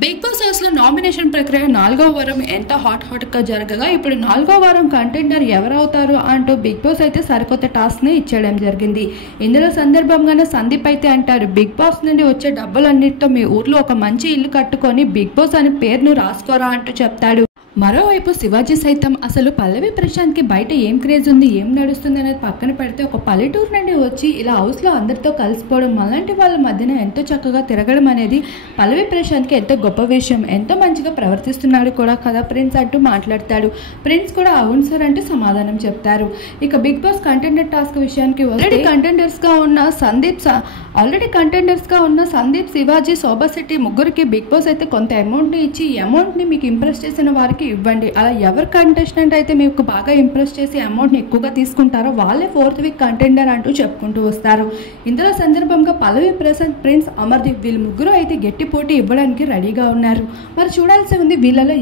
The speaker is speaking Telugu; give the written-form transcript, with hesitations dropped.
బిగ్ బాస్ హౌస్ లో నామినేషన్ ప్రక్రియ 4వ వారం ఎంత హాట్ గా జరగగా ఇప్పుడు 4వ వారం కంటెండర్ ఎవరవుతారు అంటూ బిగ్ బాస్ అయితే సరికొత్త టాస్క్ ని ఇచ్చేయడం జరిగింది. ఇందులో సందర్భంగానే సందీప్ అయితే అంటారు, బిగ్ బాస్ నుండి వచ్చే డబ్బులన్నిటితో మీ ఊర్లో ఒక మంచి ఇల్లు కట్టుకొని బిగ్ బాస్ అనే పేరును రాసుకోరా అంటూ చెప్తాడు. మరోవైపు శివాజీ సైతం అసలు పల్లవి ప్రశాంత్ కి బయట ఏం క్రేజ్ ఉంది, ఏం నడుస్తుంది అనేది పక్కన పెడితే ఒక పల్లెటూరు నుండి వచ్చి ఇలా హౌస్ లో అందరితో కలిసిపోవడం, అలాంటి వాళ్ళ మధ్యన ఎంతో చక్కగా తిరగడం అనేది పల్లవి ప్రశాంత్ కి ఎంతో గొప్ప విషయం, ఎంతో మంచిగా ప్రవర్తిస్తున్నాడు కూడా కదా ప్రిన్స్ అంటూ మాట్లాడతాడు. ప్రిన్స్ కూడా అవును సార్ అంటే సమాధానం చెప్తారు. ఇక బిగ్ బాస్ కంటెండర్ టాస్క్ విషయానికి ఆల్రెడీ కంటెండర్స్ గా ఉన్న సందీప్, శివాజీ, శోభా శెట్టి ముగ్గురికి బిగ్ బాస్ అయితే కొంత అమౌంట్ ని ఇచ్చి ఈ అమౌంట్ ని మీకు ఇంప్రెస్ చేసిన వారికి ఇవ్వండి. అలా ఎవరు కంటెస్టెంట్ అయితే మీకు బాగా ఇంప్రెస్ చేసి అమౌంట్ ని ఎక్కువగా తీసుకుంటారో వాళ్ళే 4th వీక్ కంటెండర్ అంటూ చెప్పుకుంటూ వస్తారు. ఇందులో సందర్భంగా పల్లవి ప్రశాంత్, ప్రిన్స్, అమర్దీప్ వీళ్ళు ముగ్గురు అయితే గట్టి పోటీ ఇవ్వడానికి రెడీగా ఉన్నారు. మరి చూడాల్సి ఉంది వీళ్ళలో